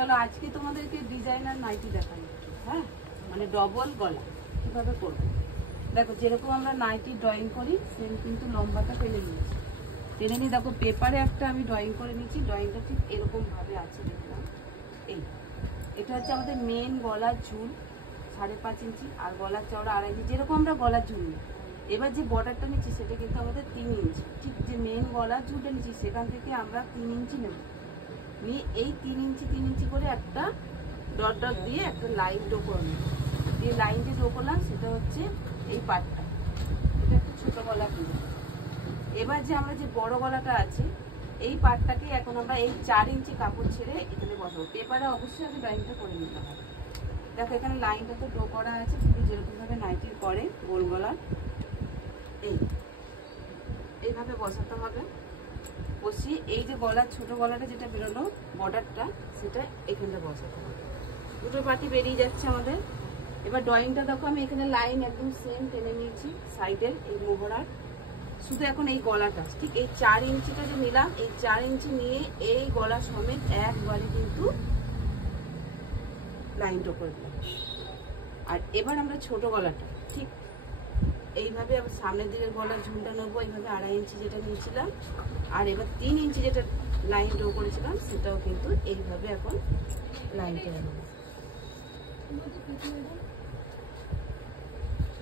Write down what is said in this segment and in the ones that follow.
চলো আজকে তোমাদেরকে ডিজাইনার নাইটি দেখাই। হ্যাঁ, মানে ডবল গলা কিভাবে করবো দেখো। যেরকম আমরা নাইটি ড্রয়িং করি সেম কিন্তু লম্বাটা টেনে নিয়েছি। টেনে নিয়ে দেখো পেপারে একটা আমি ড্রয়িং করে নিয়েছি। ড্রয়িংটা ঠিক এরকম ভাবে আছে, দেখলাম। এটা হচ্ছে আমাদের মেন গলার ঝুল 5.5 ইঞ্চি, আর গলার চওড়া 2.5 ইঞ্চি, যেরকম আমরা গলার ঝুল নিই। এবার যে বর্ডারটা নিচ্ছি সেটা কিন্তু আমাদের 3 ইঞ্চি। ঠিক যে মেন গলার ঝুলটা নিচ্ছি সেখান থেকে আমরা 3 ইঞ্চি নেব। নিয়ে এই 3 ইঞ্চি করে একটা ডট ডট দিয়ে একটা লাইন ড্র করে নেব। যে লাইনটি ড্র করলাম সেটা হচ্ছে এই পার্টটা। এটা একটা ছোট গলা কিনে। এবার যে আমরা যে বড় গলাটা আছে এই পার্টটাকে এখন আমরা এই 4 ইঞ্চি কাপড় ছেড়ে এখানে বসাবো। পেপারে অবশ্যই আগে লাইনটা করে নিতে হবে। দেখো এখানে লাইনটা তো ড্র করা আছে, কিন্তু যেরকম ভাবে নাইটির করে গোল গলা এইভাবে বসাতে হবে। বসিয়ে এই যে গলার ছোট গলাটা যেটা বেরোলো বর্ডারটা, সেটা এখানটা বসাতে হবে। দুটো পাটি বেরিয়ে যাচ্ছে আমাদের। এবার ড্রয়িংটা দেখো আমি এখানে লাইন একদম সেম টেনে নিয়েছি সাইডের এই মোহরার। শুধু এখন এই গলাটা ঠিক এই 4 ইঞ্চিটা যে নিলাম, এই 4 ইঞ্চি নিয়ে এই গলা সমেত একবারে কিন্তু লাইনটা করে দিলাম। আর এবার আমরা ছোট গলাটা ঠিক এইভাবে আবার সামনের দিকের গলার ঝুলটা নেবো, এইভাবে 2.5 ইঞ্চি যেটা নিয়েছিলাম। আর এবার 3 ইঞ্চি যেটা লাইন ড্র করেছিলাম সেটাও কিন্তু এইভাবে এখন লাইন টেনে নেবো।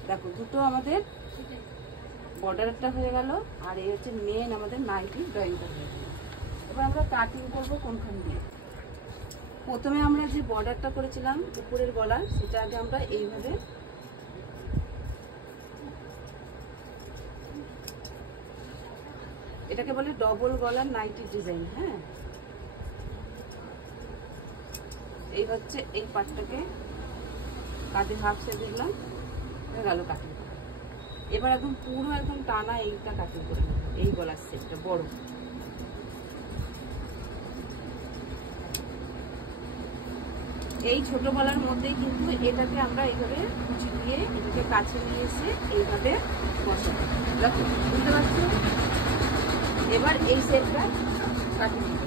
দেখো দুটো আমাদের বর্ডারটা হয়ে গেল, আর এই হচ্ছে মেন আমাদের নাইটি ড্রয়িংটা হয়ে গেল। এবার আমরা কাটিং করবো কোনখান দিয়ে। প্রথমে আমরা যে বর্ডারটা করেছিলাম উপরের গলা, সেটা আগে আমরা এইভাবে এটাকে বলে ডবল গলার নাইটি ডিজাইন। হ্যাঁ, এই হচ্ছে এই পার্টটাকে কাটে হাফ সেপ দিলাম, হয়ে গেল কাটিং। এবার একদম পুরো একদম টানা এইটা কাটিং করে নেব, এই গলার সেটটা বড়। এই ছোট গলার মধ্যেই কিন্তু এটাকে আমরা এইভাবে কুচি দিয়ে এটাকে কাছে নিয়ে এসে এইভাবে বসাবো। দেখো বুঝতে পারছো? এবার এই সেটটা কাটিয়ে নিব।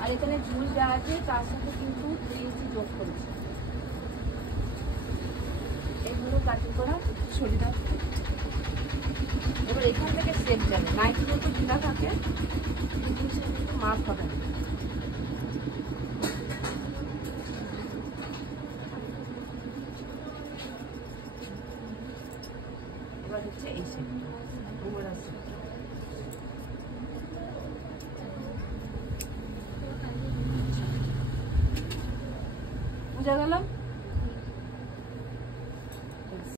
আর এখানে ঝুল যা আছে তার সাথে কিন্তু 3 ইঞ্চি যোগ করেছি। এইগুলো কাটিং করা একটু সরিয়ে দাও। এবার এখান থেকে সেট যাবে। নাইটি যত ঢিলা থাকে কিন্তু সে কিন্তু মাপ হবে না। এবার হচ্ছে এই সেটটা উমরা সেট। বুঝা গেল?